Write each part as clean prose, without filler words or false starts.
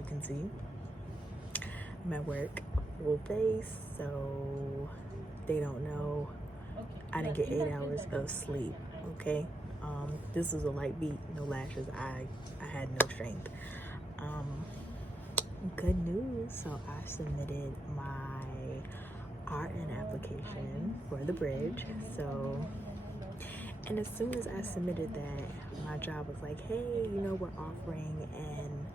you can see. I'm at work, full face, so they don't know I didn't get 8 hours of sleep, okay? This was a light beat, no lashes. I had no strength. Good news, so I submitted my RN application for the bridge. So, and as soon as I submitted that, my job was like, hey, you know, we're offering, and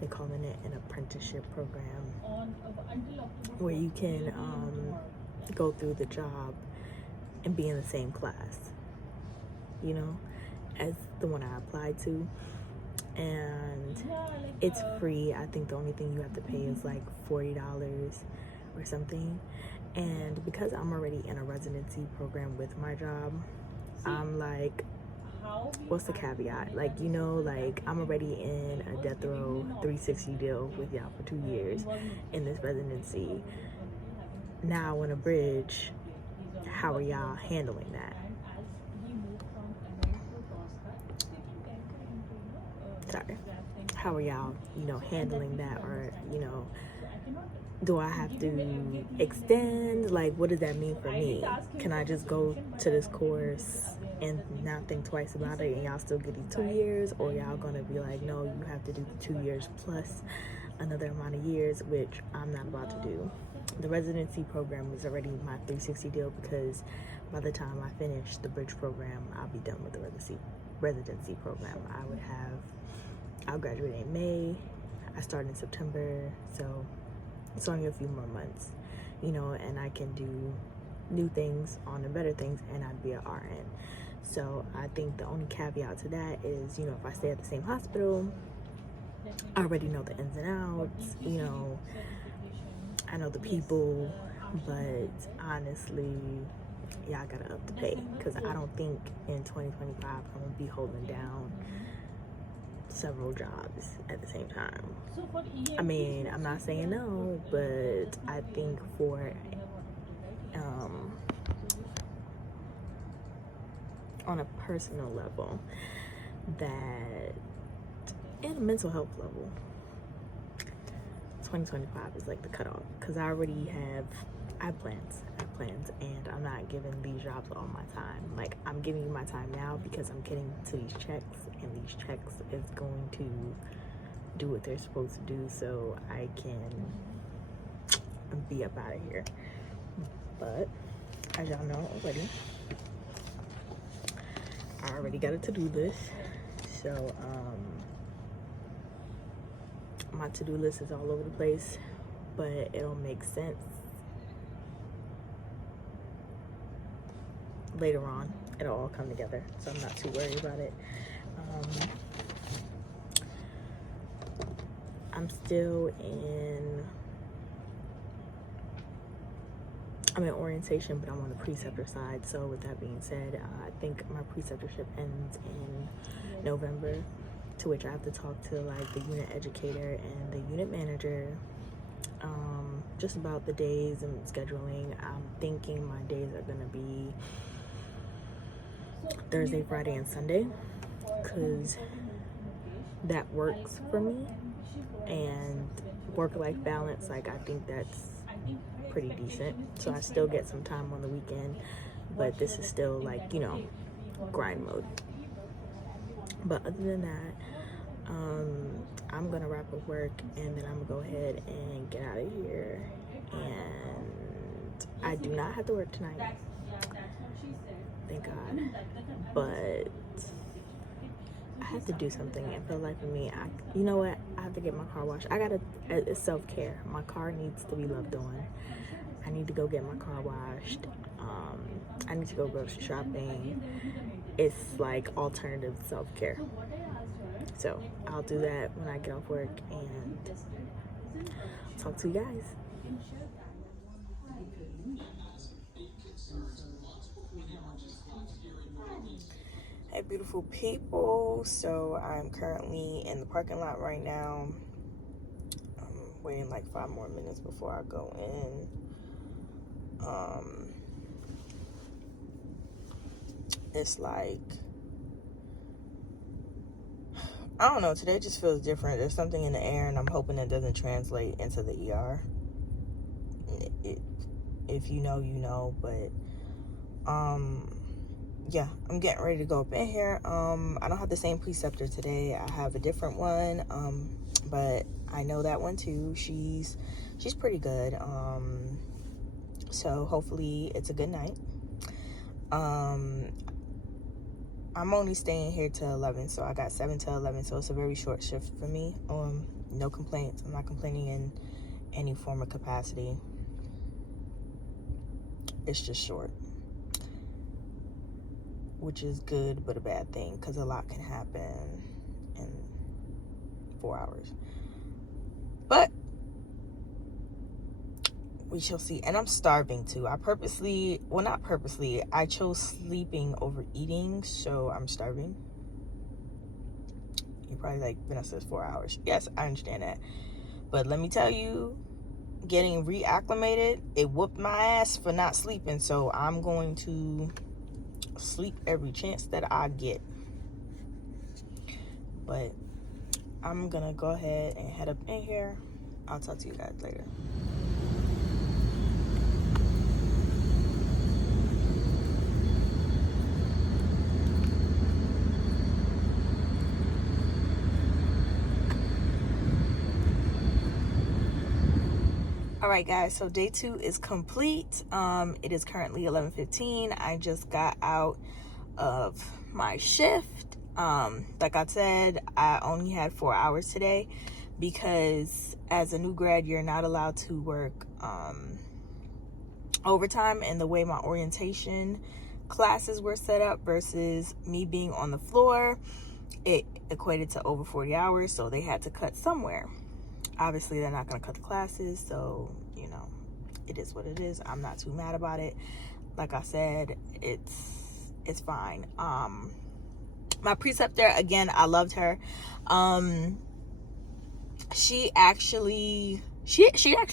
they're calling it an apprenticeship program where you can go through the job and be in the same class, you know, as the one I applied to. And it's free. I think the only thing you have to pay is like $40 or something. And because I'm already in a residency program with my job, I'm like, what's the caveat? Like, you know, like I'm already in a death row 360 deal with y'all for 2 years in this residency. Now on a bridge, how are y'all handling that? Sorry. How are y'all, you know, handling that? Or, you know, do I have to extend? Like, what does that mean for me? Can I just go to this course and not think twice about it and y'all still get these 2 years? Or y'all gonna be like, no, you have to do the 2 years plus another amount of years, which I'm not about to do. The residency program is already my 360 deal, because by the time I finish the bridge program, I'll be done with the residency program. I'll graduate in May. I start in September, so it's only a few more months, you know, and I can do new things on the better things, and I'd be an RN. So I think the only caveat to that is, you know, if I stay at the same hospital, I already know the ins and outs, you know, I know the people, but honestly, yeah, I gotta up the pay, because I don't think in 2025 I'm gonna be holding down several jobs at the same time. I mean, I'm not saying no, but I think for on a personal level, that and a mental health level, 2025 is like the cutoff, because I have plans, and I'm not giving these jobs all my time. Like, I'm giving you my time now because I'm getting to these checks, and these checks is going to do what they're supposed to do so I can be up out of here. But as y'all know already, I already got a to-do list. So my to-do list is all over the place, but it'll make sense later on. It'll all come together, so I'm not too worried about it. I'm in orientation, but I'm on the preceptor side. So with that being said, I think my preceptorship ends in November, to which I have to talk to like the unit educator and the unit manager just about the days and scheduling. I'm thinking my days are gonna be Thursday, Friday, and Sunday, because that works for me. And work-life balance, like, I think that's pretty decent. So I still get some time on the weekend, but this is still like, you know, grind mode. But other than that, I'm gonna wrap up work, and then I'm gonna go ahead and get out of here. And I do not have to work tonight, thank God, but I have to do something. I feel like for me, you know what, I have to get my car washed. It's self-care. My car needs to be loved on. I need to go get my car washed. I need to go grocery shopping. It's like alternative self-care. So I'll do that when I get off work, and talk to you guys. Hey, beautiful people. So I'm currently in the parking lot right now. I'm waiting like 5 more minutes before I go in. It's like I don't know, today just feels different. There's something in the air, and I'm hoping it doesn't translate into the ER. If you know, you know. But yeah, I'm getting ready to go up in here. I don't have the same preceptor today. I have a different one, but I know that one too. She's pretty good. So hopefully it's a good night. I'm only staying here till 11, so I got 7 till 11, so it's a very short shift for me. No complaints. I'm not complaining in any form of capacity. It's just short, which is good but a bad thing, because a lot can happen in 4 hours. But we shall see. And I'm starving too. Not purposely, I chose sleeping over eating, so I'm starving. You're probably like, Vanessa, 4 hours. Yes, I understand that. But let me tell you, getting reacclimated, it whooped my ass for not sleeping. So I'm going to sleep every chance that I get. But I'm gonna go ahead and head up in here. I'll talk to you guys later. All right, guys, so day 2 is complete. It is currently 11:15. I just got out of my shift. Like I said, I only had 4 hours today because as a new grad, you're not allowed to work overtime, and the way my orientation classes were set up versus me being on the floor, it equated to over 40 hours, so they had to cut somewhere. Obviously, they're not going to cut the classes, so, you know, it is what it is. I'm not too mad about it. Like I said, it's fine. My preceptor, again, I loved her. She actually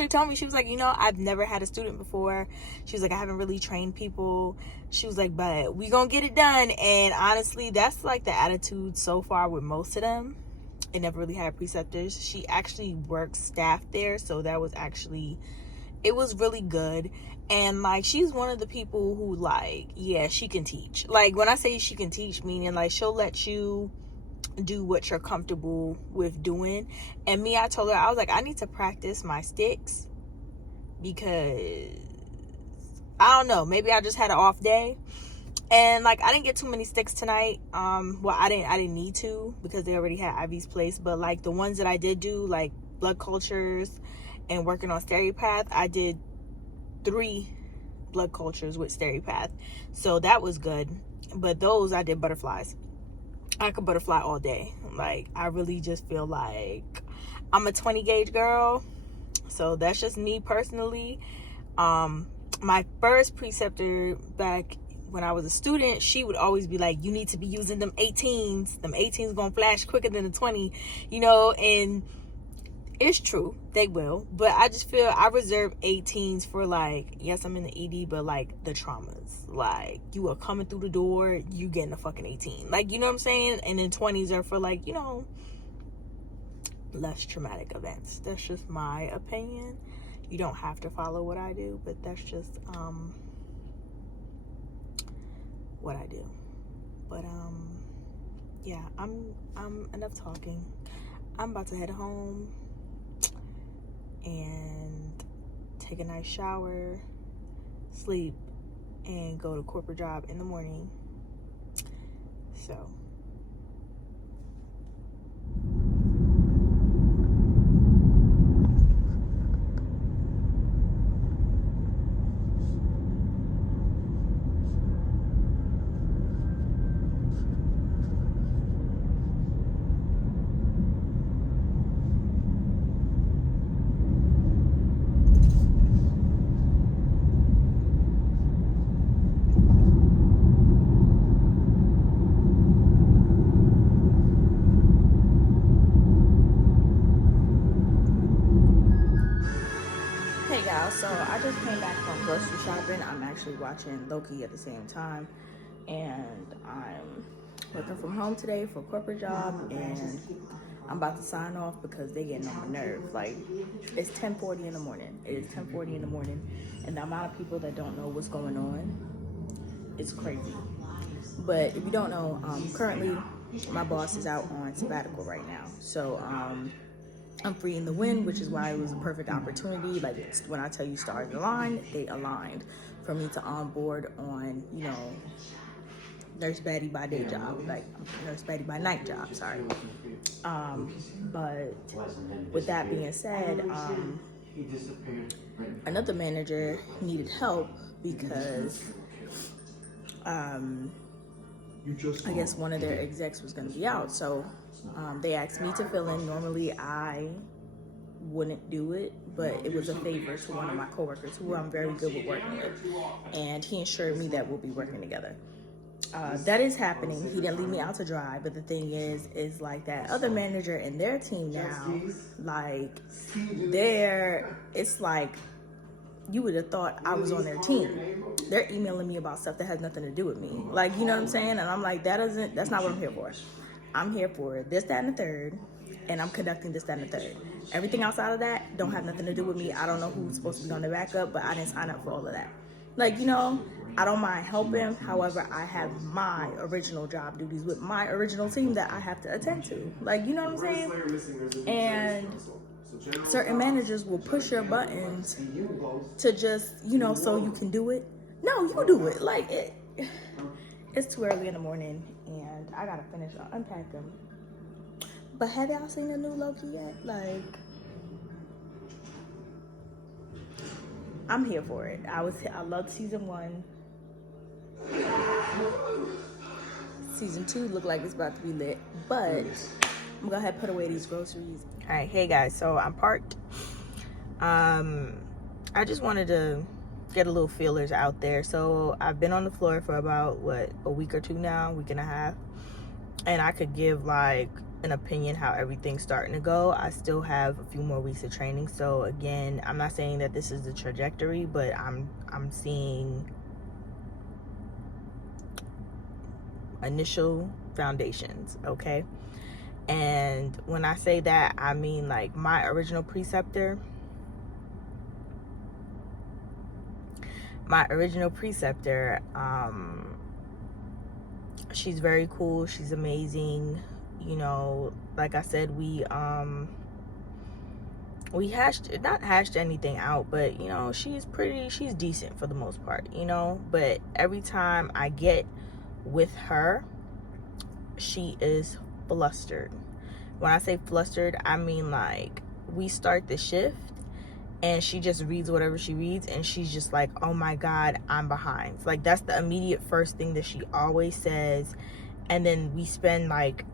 told me, she was like, you know, I've never had a student before. She was like, I haven't really trained people. She was like, but we gonna get it done. And honestly, that's like the attitude so far with most of them. I never really had preceptors. She actually works staff there, so that was actually, it was really good. And like, she's one of the people who, like, yeah, she can teach. Like, when I say she can teach, meaning like she'll let you do what you're comfortable with doing. And me, I told her, I was like, I need to practice my sticks because I don't know, maybe I just had an off day. And like, I didn't get too many sticks tonight. Well, I didn't need to because they already had IVs placed. But like the ones that I did do, like blood cultures and working on SteriPath, I did 3 blood cultures with SteriPath, so that was good. But those, I did butterflies. I could butterfly all day. Like, I really just feel like I'm a 20 gauge girl. So that's just me personally. My first preceptor back when I was a student, she would always be like, you need to be using them 18s. Them 18s gonna flash quicker than the 20, you know, and it's true, they will. But I just feel I reserve 18s for, like, yes, I'm in the ED, but like the traumas. Like, you are coming through the door, you getting a fucking 18. Like, you know what I'm saying? And then 20s are for, like, you know, less traumatic events. That's just my opinion. You don't have to follow what I do, but that's just what I do. But yeah, I'm enough talking. I'm about to head home and take a nice shower, sleep, and go to corporate job in the morning. So so I just came back from grocery shopping. I'm actually watching Loki at the same time, and I'm working from home today for a corporate job, and I'm about to sign off because they getting on my nerves. Like, it's 10:40 in the morning. It is 10:40 in the morning, and the amount of people that don't know what's going on, it's crazy. But if you don't know, currently my boss is out on sabbatical right now. So I'm free in the wind, which is why it was a perfect opportunity. Like, when I tell you stars aligned, they aligned for me to onboard on, you know, Nurse Betty by day job, like Nurse Betty by night job, sorry. But with that being said, another manager needed help because I guess one of their execs was going to be out. So they asked me to fill in. Normally I wouldn't do it, but it was a favor to one of my coworkers who I'm very good with working with, and he assured me that we'll be working together. That is happening. He didn't leave me out to dry, but the thing is like that other manager and their team now, like it's like you would have thought I was on their team. They're emailing me about stuff that has nothing to do with me. Like, you know what I'm saying? And I'm like, that's not what I'm here for. I'm here for this, that, and the third, and I'm conducting this, that, and the third. Everything outside of that don't have nothing to do with me. I don't know who's supposed to be on the backup, but I didn't sign up for all of that. Like, you know, I don't mind helping. However, I have my original job duties with my original team that I have to attend to. Like, you know what I'm saying? And certain managers will push your buttons to just, you know, so you can do it. No, you do it. Like, it's too early in the morning, and I gotta finish unpacking. But have y'all seen the new Loki yet? Like, I'm here for it. I loved season 1. Season 2 look like it's about to be lit, but I'm gonna go ahead and put away these groceries. All right, hey guys, so I'm parked. I just wanted to get a little feelers out there. So I've been on the floor for about a week or two now, week and a half, and I could give like an opinion how everything's starting to go. I still have a few more weeks of training, so again, I'm not saying that this is the trajectory, but I'm seeing initial foundations, okay? And when I say that, I mean like my original preceptor, she's very cool, she's amazing. You know, like I said, we not hashed anything out, but you know, she's decent for the most part, you know. But every time I get with her, she is flustered. When I say flustered, I mean like we start the shift and she just reads whatever she reads, and she's just like, oh my God, I'm behind. Like, that's the immediate first thing that she always says. And then we spend like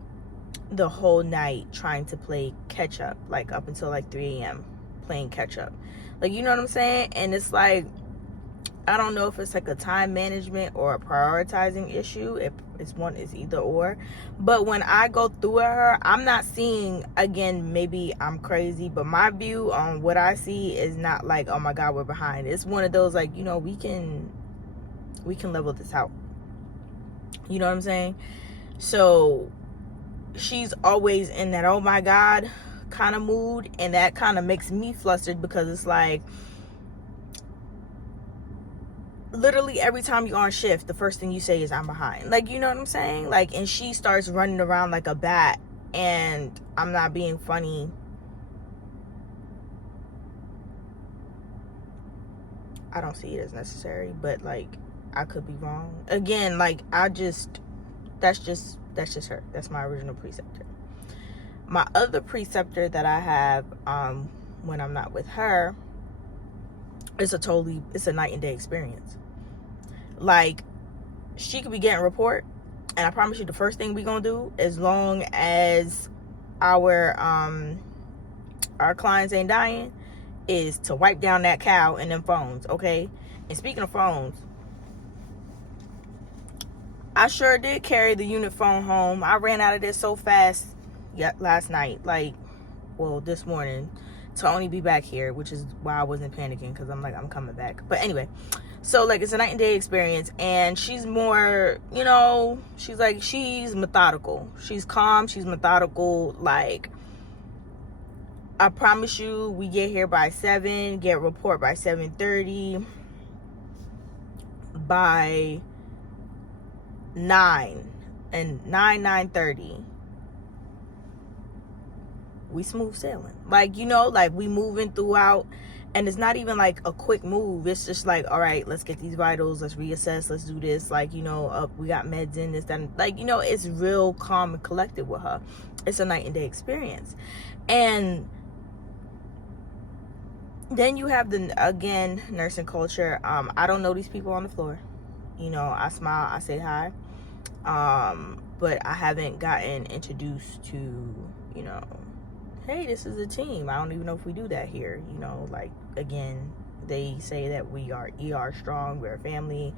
the whole night trying to play catch up, like up until like 3 a.m. playing catch up. Like, you know what I'm saying? And it's like, I don't know if it's like a time management or a prioritizing issue. It's either or. But when I go through her, I'm not seeing, again, maybe I'm crazy, but my view on what I see is not like, oh my God, we're behind. It's one of those like, you know, we can level this out. You know what I'm saying? So she's always in that oh my God kind of mood, and that kind of makes me flustered because it's like literally every time you're on shift, the first thing you say is I'm behind. Like, you know what I'm saying? Like, and she starts running around like a bat, and I'm not being funny. I don't see it as necessary, but like I could be wrong. Again, like that's just her. That's my original preceptor. My other preceptor that I have when I'm not with her, it's a night and day experience. Like, she could be getting a report, and I promise you the first thing we gonna do, as long as our clients ain't dying, is to wipe down that cow and them phones, okay? And speaking of phones, I sure did carry the unit phone home. I ran out of there so fast last night, this morning, to only be back here, which is why I wasn't panicking, because I'm like, I'm coming back. But anyway, So like it's a night and day experience, and she's more, you know, she's methodical, she's calm, she's methodical. Like, I promise you, we get here by 7, get a report by 7:30. By 9:30, we smooth sailing. Like, you know, like we moving throughout, and it's not even like a quick move. It's just like, all right, let's get these vitals, let's reassess, let's do this. Like, you know, we got meds in this, then, like, you know, it's real calm and collected with her. It's a night and day experience. And then you have the, again, nursing culture. I don't know these people on the floor. You know, I smile, I say hi. But I haven't gotten introduced to, you know, hey, this is a team. I don't even know if we do that here. You know, like, again, they say that we are ER strong, we're a family.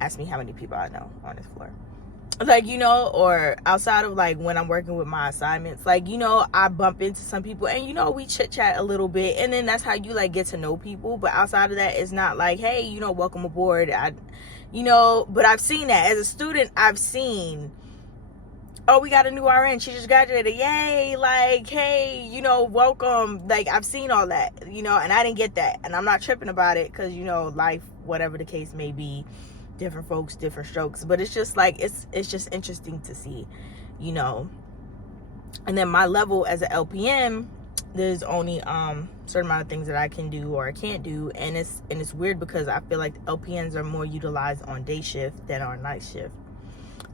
Ask me how many people I know on this floor. Like, you know, or outside of like when I'm working with my assignments, like, you know, I bump into some people and, you know, we chit chat a little bit, and then that's how you like get to know people. But outside of that, it's not like, hey, you know, welcome aboard. You know, but I've seen that as a student. I've seen, oh, we got a new RN, she just graduated, yay, like, hey, you know, welcome. Like, I've seen all that, you know, and I didn't get that, and I'm not tripping about it, because, you know, life, whatever the case may be, different folks, different strokes. But it's just like, it's just interesting to see, you know. And then my level as an LPN, there's only certain amount of things that I can do or I can't do, and it's weird because I feel like LPNs are more utilized on day shift than on night shift.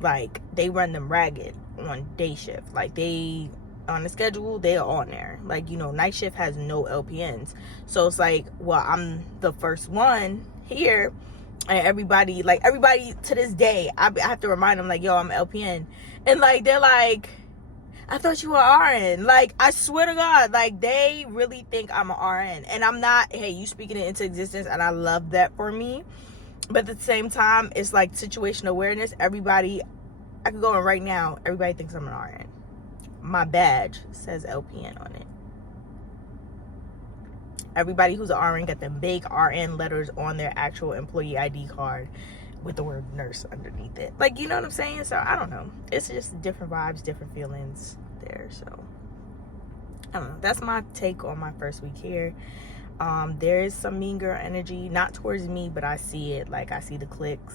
Like, they run them ragged on day shift. Like, they on the schedule, they are on there. Like, you know, night shift has no LPNs, so it's like, well, I'm the first one here, and everybody to this day, I have to remind them, like, yo, I'm LPN, and like, they're like, I thought you were RN. Like, I swear to God, like, they really think I'm an RN, and I'm not. Hey, you speaking it into existence, and I love that for me. But at the same time, it's like situational awareness. Everybody, I could go in right now, everybody thinks I'm an RN. My badge says LPN on it. Everybody who's an RN got the big RN letters on their actual employee ID card with the word nurse underneath it. Like, you know what I'm saying? So I don't know. It's just different vibes, different feelings there. So I don't know. That's my take on my first week here. There is some mean girl energy, not towards me, but I see it. Like, I see the clicks.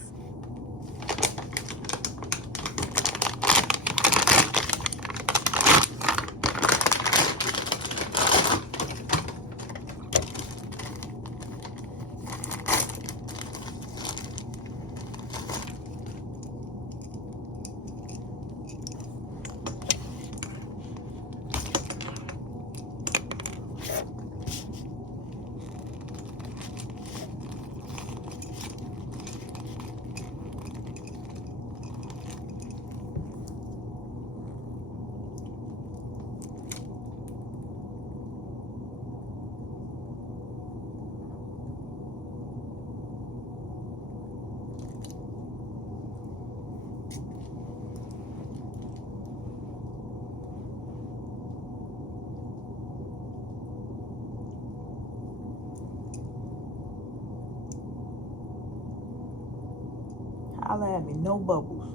Holla at me, no bubbles.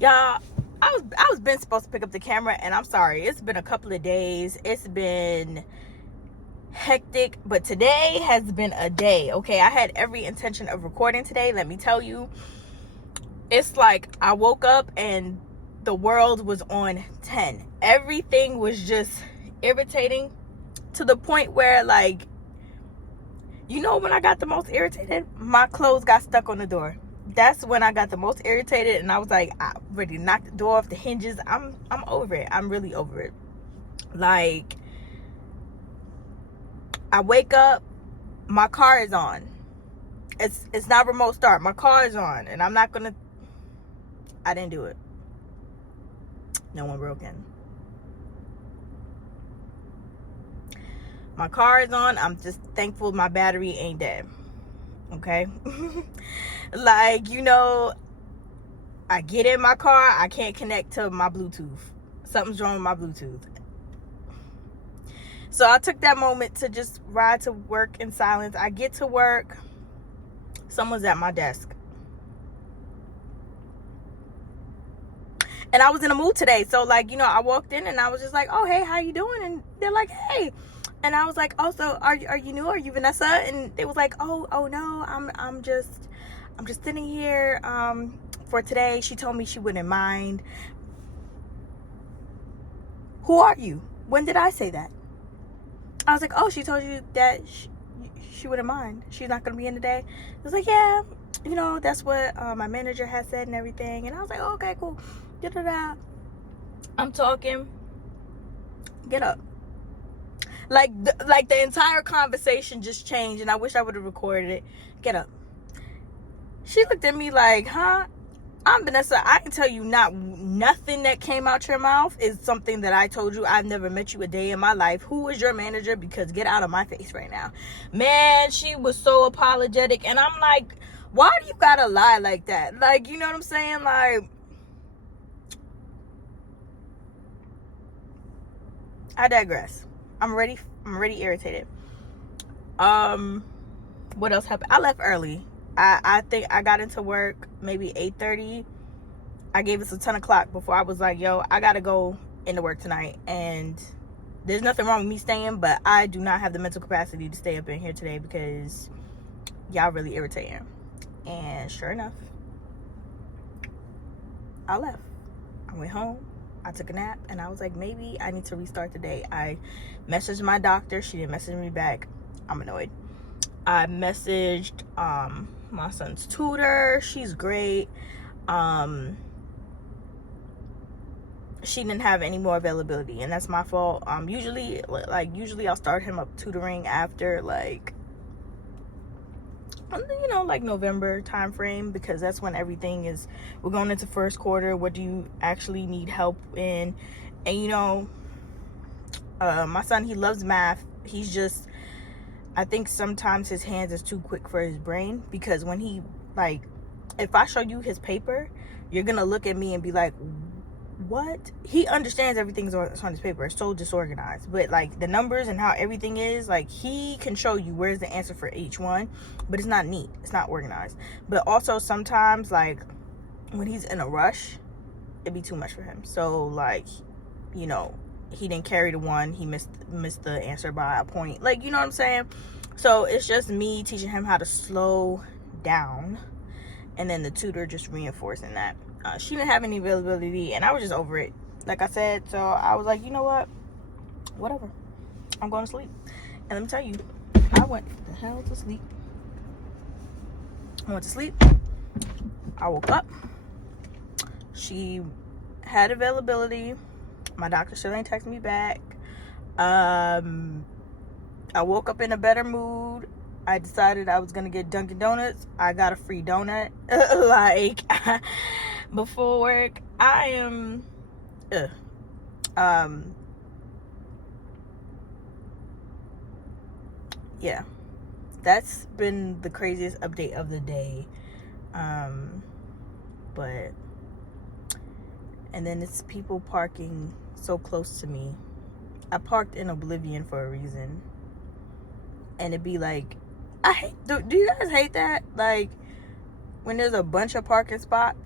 Y'all, I was been supposed to pick up the camera, and I'm sorry, it's been a couple of days, it's been hectic, but today has been a day. Okay, I had every intention of recording today. Let me tell you, it's like I woke up and the world was on 10. Everything was just irritating to the point where, like, you know, when I got the most irritated, my clothes got stuck on the door. That's when I got the most irritated, and I was like, I'm ready to knock the door off the hinges. I'm over it. I'm really over it. Like, I wake up, my car is on. It's not remote start. My car is on, and I didn't do it. No one broken. My car is on. I'm just thankful my battery ain't dead. Okay? Like, you know, I get in my car, I can't connect to my Bluetooth. Something's wrong with my Bluetooth. So I took that moment to just ride to work in silence. I get to work. Someone's at my desk. And I was in a mood today. So, like, you know, I walked in and I was just like, oh, hey, how you doing? And they're like, hey. And I was like, oh, so are you new? Are you VaneSSuh? And they was like, oh no, I'm just sitting here for today. She told me she wouldn't mind. Who are you? When did I say that? I was like, oh, she told you that she wouldn't mind. She's not going to be in today. I was like, yeah, you know, that's what my manager had said and everything. And I was like, oh, okay, cool. Da-da-da. I'm talking. Get up. Like the entire conversation just changed, and I wish I would have recorded it. Get up. She looked at me like, huh? I'm VaneSSuh. I can tell you nothing that came out your mouth is something that I told you. I've never met you a day in my life. Who is your manager? Because get out of my face right now. Man, she was so apologetic. And I'm like, why do you gotta lie like that? Like, you know what I'm saying? Like, I digress. I'm already irritated. What else happened? I left early. I think I got into work maybe 8:30. I gave us a 10 o'clock before I was like, yo, I gotta go into work tonight. And there's nothing wrong with me staying, but I do not have the mental capacity to stay up in here today because y'all really irritating. And sure enough, I left. I went home. I took a nap, and I was like, maybe I need to restart the day. I messaged my doctor. She didn't message me back. I'm annoyed. I messaged my son's tutor. She's great. She didn't have any more availability, and that's my fault. Usually I'll start him up tutoring after, like, you know, like November time frame, because that's when everything is, we're going into first quarter. What do you actually need help in? And, you know, my son, he loves math. He's just, I think sometimes his hands is too quick for his brain, because when he, like, if I show you his paper, you're gonna look at me and be like, what? He understands everything's on his paper. It's so disorganized, but like the numbers and how everything is, like, he can show you where's the answer for each one, but it's not neat, it's not organized. But also sometimes, like, when he's in a rush, it'd be too much for him. So, like, you know, he didn't carry the one, he missed the answer by a point, like, you know what I'm saying? So it's just me teaching him how to slow down, and then the tutor just reinforcing that. She didn't have any availability, and I was just over it, like I said. So I was like, you know what, whatever, I'm going to sleep. And let me tell you, I went the hell to sleep. I went to sleep. I woke up. She had availability. My doctor still ain't texted me back. I woke up in a better mood. I decided I was gonna get Dunkin' Donuts. I got a free donut. Like, before work. I am yeah, that's been the craziest update of the day. But, and then it's people parking so close to me. I parked in oblivion for a reason, and it'd be like, do you guys hate that? Like, when there's a bunch of parking spots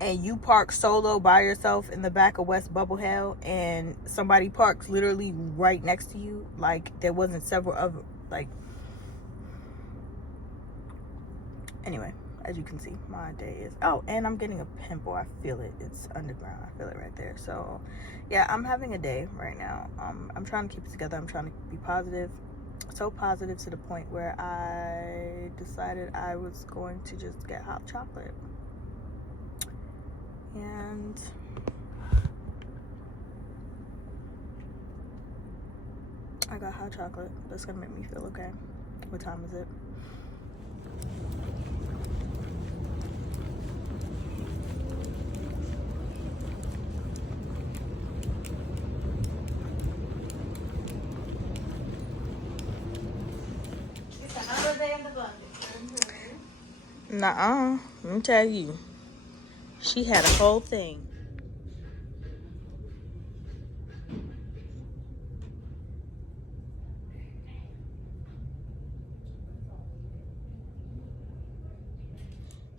and you park solo by yourself in the back of West Bubble Hill, and somebody parks literally right next to you, like there wasn't several of, like, anyway, as you can see, my day is, oh, and I'm getting a pimple. I feel it. It's underground. I feel it right there. So yeah, I'm having a day right now. I'm trying to keep it together. I'm trying to be positive. So positive to the point where I decided I was going to just get hot chocolate. And I got hot chocolate. That's gonna make me feel okay. What time is it? Nuh-uh. Let me tell you. She had a whole thing.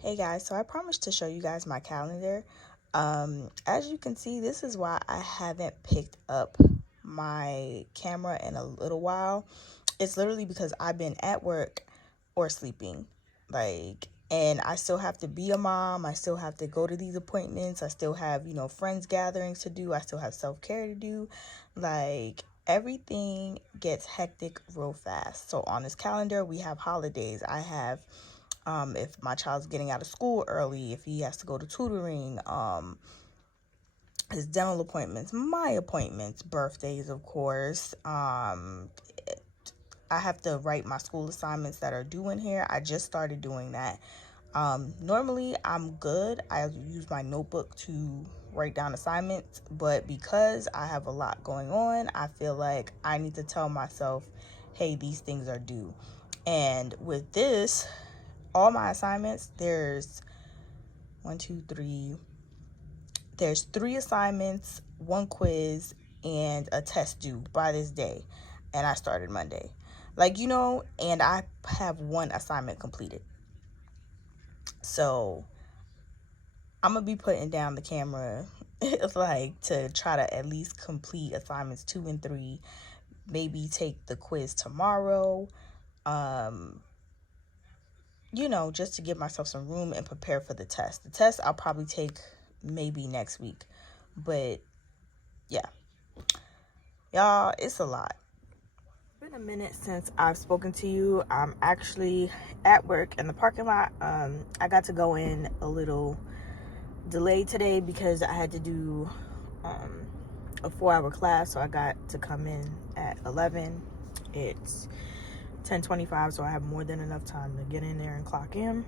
Hey guys, so I promised to show you guys my calendar. As you can see, this is why I haven't picked up my camera in a little while. It's literally because I've been at work or sleeping. And I still have to be a mom. I still have to go to these appointments. I still have, friends gatherings to do. I still have self-care to do. Everything gets hectic real fast. So on this calendar, we have holidays. I have if my child's getting out of school early, if he has to go to tutoring, his dental appointments, my appointments, birthdays, of course. I have to write my school assignments that are due in here. I just started doing that. Normally, I'm good. I use my notebook to write down assignments, but because I have a lot going on, I feel like I need to tell myself, hey, these things are due. And with this, all my assignments, there's 3 assignments, 1 quiz, and a test due by this day. And I started Monday. And I have 1 assignment completed. So I'm going to be putting down the camera to try to at least complete assignments 2 and 3. Maybe take the quiz tomorrow. Just to give myself some room and prepare for the test. The test I'll probably take maybe next week. But, yeah. Y'all, it's a lot. It's been a minute since I've spoken to you. I'm actually at work in the parking lot. I got to go in a little delayed today because I had to do a 4-hour class. So I got to come in at 11. It's 10:25, so I have more than enough time to get in there and clock in.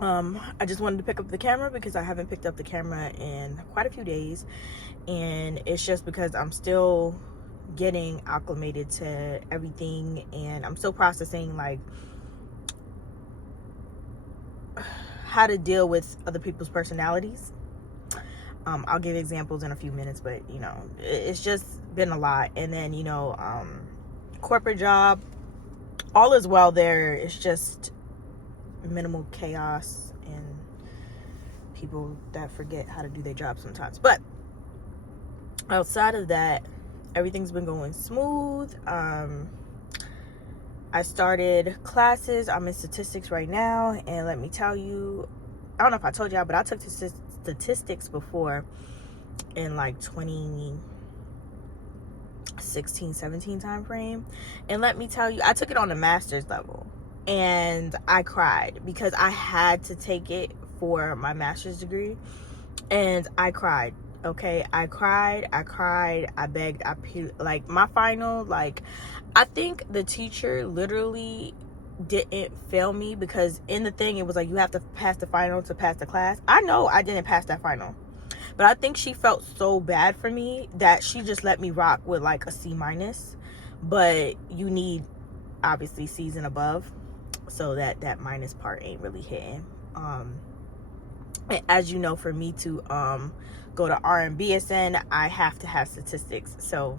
I just wanted to pick up the camera because I haven't picked up the camera in quite a few days, and it's just because I'm still getting acclimated to everything, and I'm still processing how to deal with other people's personalities. I'll give examples in a few minutes, but it's just been a lot. And then corporate job, all is well there. It's just minimal chaos and people that forget how to do their job sometimes. But outside of that, everything's been going smooth. I started classes. I'm in statistics right now, and let me tell you, I don't know if I told y'all, but I took statistics before in 2016, 17 time frame, and let me tell you, I took it on a master's level, and I cried because I had to take it for my master's degree, and I cried. Okay, I cried, I begged, I puked. My final, I think the teacher literally didn't fail me, because in the thing it was you have to pass the final to pass the class. I know I didn't pass that final, but I think she felt so bad for me that she just let me rock with a C-. But you need obviously C's and above, so that minus part ain't really hitting. And as you know, for me to go to RMBSN, I have to have statistics. So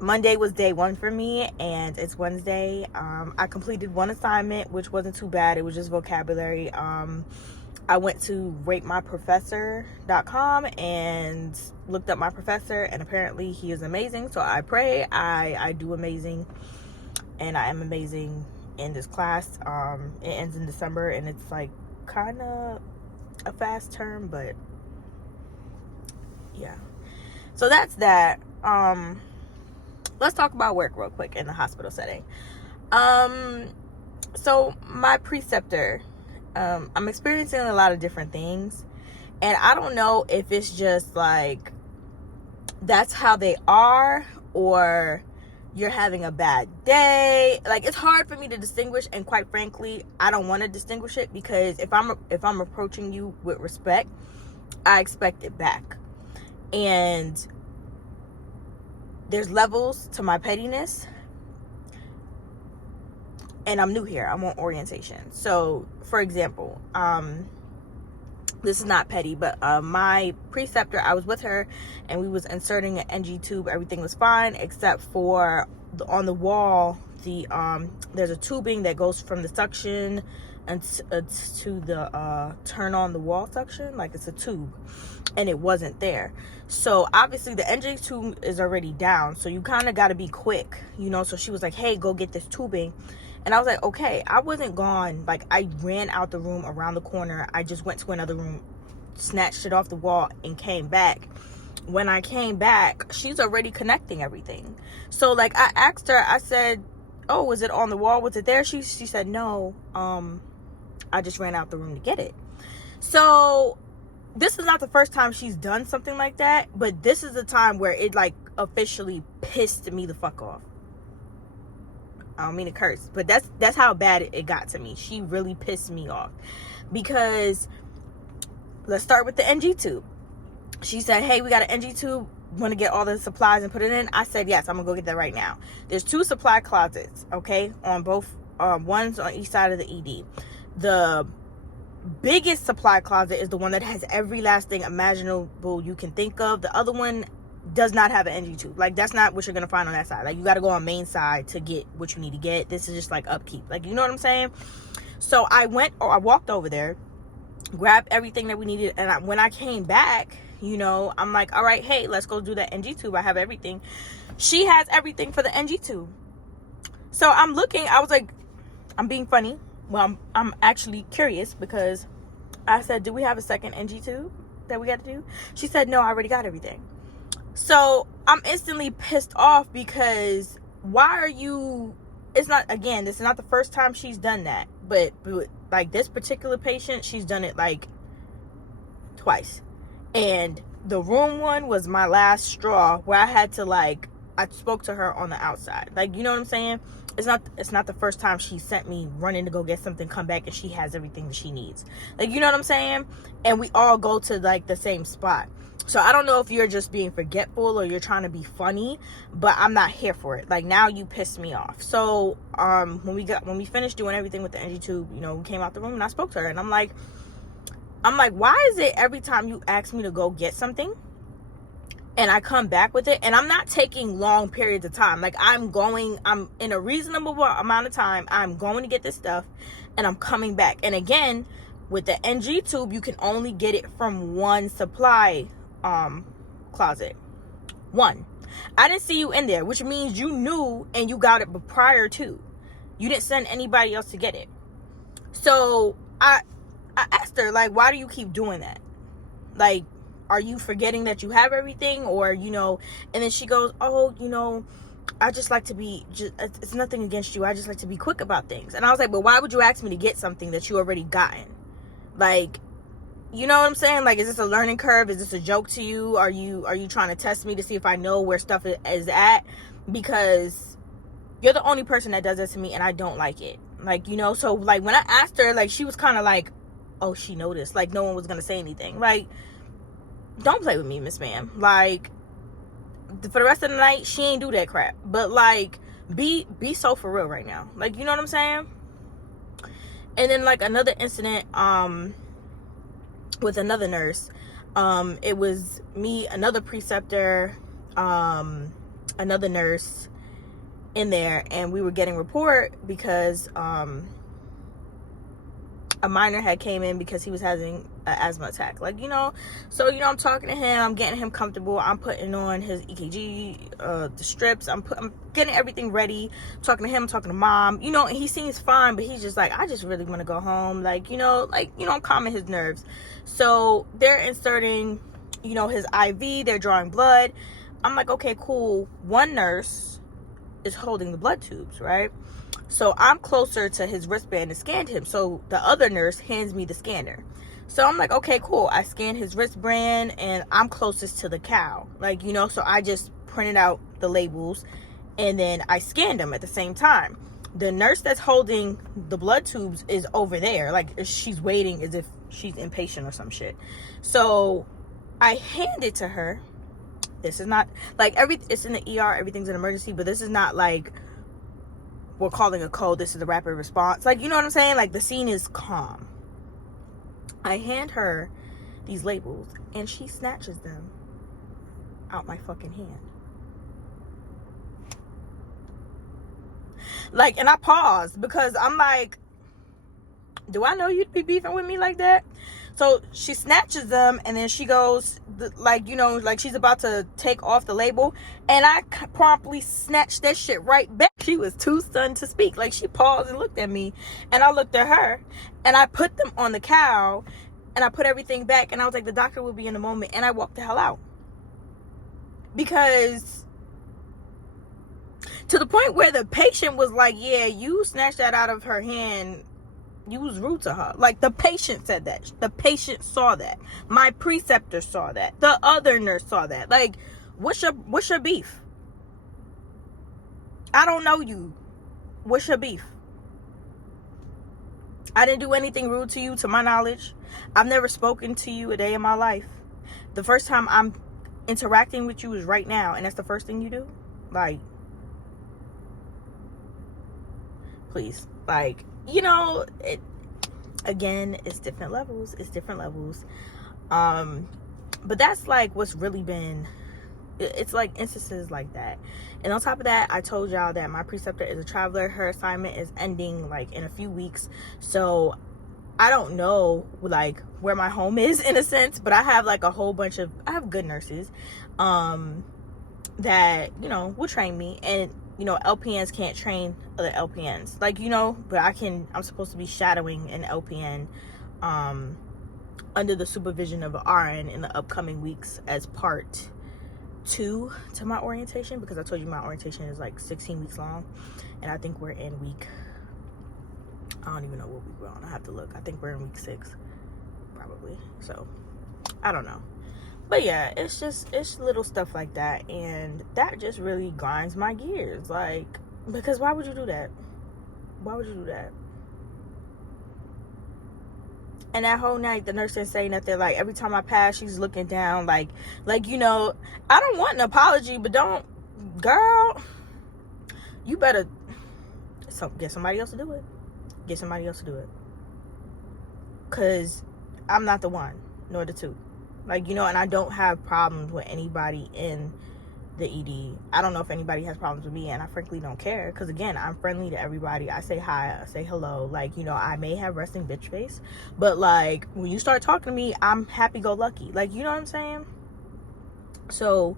Monday was day 1 for me, and it's Wednesday. I completed 1 assignment, which wasn't too bad. It was just vocabulary. I went to ratemyprofessor.com and looked up my professor, and apparently he is amazing. So I pray I do amazing, and I am amazing in this class. It ends in December, and it's kind of a fast term, but yeah. So that's that. Let's talk about work real quick in the hospital setting. So my preceptor, I'm experiencing a lot of different things, and I don't know if it's just that's how they are, or you're having a bad day. It's hard for me to distinguish, and quite frankly, I don't want to distinguish it, because if I'm approaching you with respect, I expect it back. And there's levels to my pettiness. and I'm new here. I'm on orientation. So, for example, this is not petty, but my preceptor, I was with her and we was inserting an NG tube. Everything was fine except for on the wall, there's a tubing that goes from the suction and to the turn on the wall suction, like it's a tube, and it wasn't there. So obviously the NG tube is already down, so you kind of got to be quick, you know. So she was like, hey, go get this tubing. And I was like, okay. I wasn't gone. Like, I ran out the room around the corner. I just went to another room, snatched it off the wall, and came back. When I came back, she's already connecting everything. So, like, I asked her, I said, oh, was it on the wall? Was it there? She said, no, I just ran out the room to get it. So, this is not the first time she's done something like that, but this is the time where it, like, officially pissed me the fuck off. I don't mean to curse, but that's how bad it got to me. She really pissed me off because let's start with the NG tube. She said, hey, we got an NG tube. Want to get all the supplies and put it in? I said, yes, I'm gonna go get that right now. There's 2 supply closets, okay, on both, one's on each side of the ED. The biggest supply closet is the one that has every last thing imaginable you can think of. The other one does not have an NG tube. Like, that's not what you're gonna find on that side. Like, you got to go on main side to get what you need to get. This is just like upkeep, like, you know what I'm saying? So I walked over there, grabbed everything that we needed, and when I came back, you know, I'm like, all right, hey, let's go do that NG tube. I have everything. She has everything for the NG tube. So I'm looking, I was like, I'm being funny. Well, I'm actually curious because I said, do we have a second NG tube that we got to do? She said, no, I already got everything. So I'm instantly pissed off because why are you, it's not, again, this is not the first time she's done that, but like this particular patient, she's done it like twice. And the room one was my last straw where I had to, like, I spoke to her on the outside. Like, you know what I'm saying? It's not the first time she sent me running to go get something, come back, and she has everything that she needs. Like, you know what I'm saying? And we all go to, like, the same spot. So I don't know if you're just being forgetful or you're trying to be funny, but I'm not here for it. Like, now you pissed me off. So when we finished doing everything with the NG tube, you know, we came out the room and I spoke to her and I'm like, why is it every time you ask me to go get something and I come back with it, and I'm not taking long periods of time. Like, I'm in a reasonable amount of time, I'm going to get this stuff and I'm coming back. And again, with the NG tube, you can only get it from one supply closet. One. I didn't see you in there, which means you knew and you got it prior to. You didn't send anybody else to get it. So I asked her, like, why do you keep doing that? Like, are you forgetting that you have everything? Or, you know, and then she goes, oh, you know, I just like to be, it's nothing against you. I just like to be quick about things. And I was like, but why would you ask me to get something that you already gotten? Like, you know what I'm saying? Like, is this a learning curve? Is this a joke to you? Are you trying to test me to see if I know where stuff is at? Because you're the only person that does this to me and I don't like it. Like, you know, so like when I asked her, like, she was kind of like, oh, she noticed. Like, no one was going to say anything. Like, don't play with me, Miss Ma'am. Like, for the rest of the night, she ain't do that crap. But, like, be so for real right now. Like, you know what I'm saying? And then, like, another incident with another nurse. It was me, another preceptor, another nurse in there. And we were getting report because a minor had came in because he was having an asthma attack. Like, you know, so, you know, I'm talking to him, I'm getting him comfortable, I'm putting on his EKG, the strips, I'm getting everything ready, talking to him, talking to mom, you know, and he seems fine, but he's just like, I just really want to go home. Like, you know, I'm calming his nerves. So they're inserting, you know, his IV, they're drawing blood. I'm like, okay, cool. One nurse is holding the blood tubes, right? So I'm closer to his wristband and scanned him. So the other nurse hands me the scanner. So I'm like, okay, cool. I scanned his wristband and I'm closest to the cow. Like, you know, so I just printed out the labels and then I scanned them at the same time. The nurse that's holding the blood tubes is over there. Like, she's waiting as if she's impatient or some shit. So I hand it to her. This is not like it's in the ER, everything's an emergency, but this is not like we're calling a code. This is the rapid response. Like, you know what I'm saying? Like, the scene is calm. I hand her these labels, and she snatches them out my fucking hand. Like, and I paused because I'm like, do I know you'd be beefing with me like that? So she snatches them, and then she goes, like, you know, like she's about to take off the label, and I promptly snatched that shit right back. She was too stunned to speak. Like, she paused and looked at me, and I looked at her, and I put them on the cow, and I put everything back, and I was like, the doctor will be in a moment, and I walked the hell out. Because to the point where the patient was like, yeah, you snatched that out of her hand, you was rude to her. Like, the patient said that. The patient saw that. My preceptor saw that. The other nurse saw that. Like, what's your beef? I don't know you. What's your beef? I didn't do anything rude to you, to my knowledge. I've never spoken to you a day in my life. The first time I'm interacting with you is right now, and that's the first thing you do? Like, please. Like, you know, again, it's different levels. But that's like what's really been, it's like instances like that. And on top of that, I told y'all that my preceptor is a traveler. Her assignment is ending like in a few weeks, so I don't know like where my home is in a sense, but I have like a whole bunch of, I have good nurses that, you know, will train me. And you know, LPNs can't train other LPNs, like, you know, but I'm supposed to be shadowing an LPN under the supervision of an RN in the upcoming weeks as part 2 to my orientation, because I told you my orientation is like 16 weeks long, and I think we're in week, I don't even know what week we're on. I have to look. I think we're in week 6 probably, so I don't know. But yeah, it's little stuff like that, and that just really grinds my gears. Like, because why would you do that? Why would you do that? And that whole night, the nurse didn't say nothing. Like, every time I pass, she's looking down. Like, you know, I don't want an apology, but don't, girl, you better get somebody else to do it. Get somebody else to do it. Because I'm not the one, nor the two. Like, you know, and I don't have problems with anybody in the ED. I don't know if anybody has problems with me, and I frankly don't care. Because, again, I'm friendly to everybody. I say hi. I say hello. Like, you know, I may have resting bitch face. But, like, when you start talking to me, I'm happy-go-lucky. Like, you know what I'm saying? So,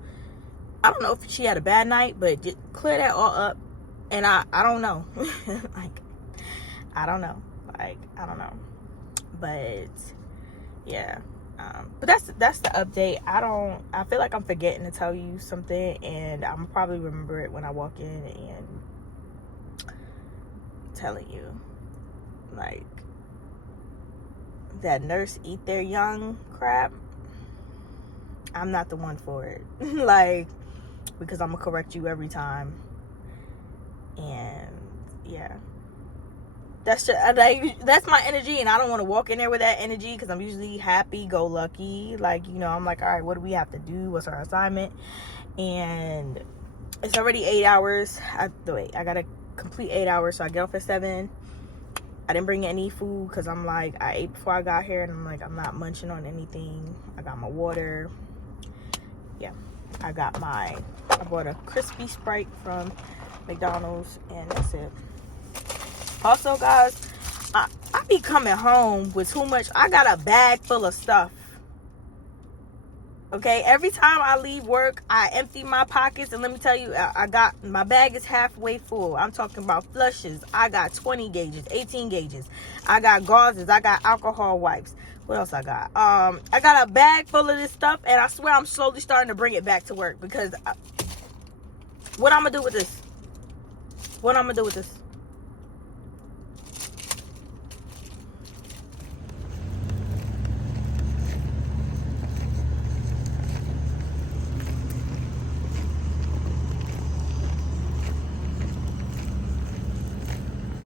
I don't know if she had a bad night, but just clear that all up. And I don't know. Like, I don't know. Like, I don't know. But, yeah. But that's the update. I feel like I'm forgetting to tell you something, and I'm probably remember it when I walk in and telling you, like, that nurse eat their young crap. I'm not the one for it. Like, because I'm gonna correct you every time. And yeah, that's just, like, that's my energy, and I don't want to walk in there with that energy, because I'm usually happy-go-lucky. Like, you know, I'm like, all right, what do we have to do? What's our assignment? And it's already 8 hours. I gotta complete 8 hours, so I get off at 7. I didn't bring any food because I'm like, I ate before I got here, and I'm like, I'm not munching on anything. I got my water. Yeah, I bought a crispy Sprite from McDonald's, and that's it. Also, guys, I be coming home with too much. I got a bag full of stuff. Okay, every time I leave work, I empty my pockets, and let me tell you, my bag is halfway full. I'm talking about flushes. I got 20 gauges, 18 gauges. I got gauzes. I got alcohol wipes. What else I got? I got a bag full of this stuff, and I swear I'm slowly starting to bring it back to work, because what I'm gonna do with this? What I'm gonna do with this?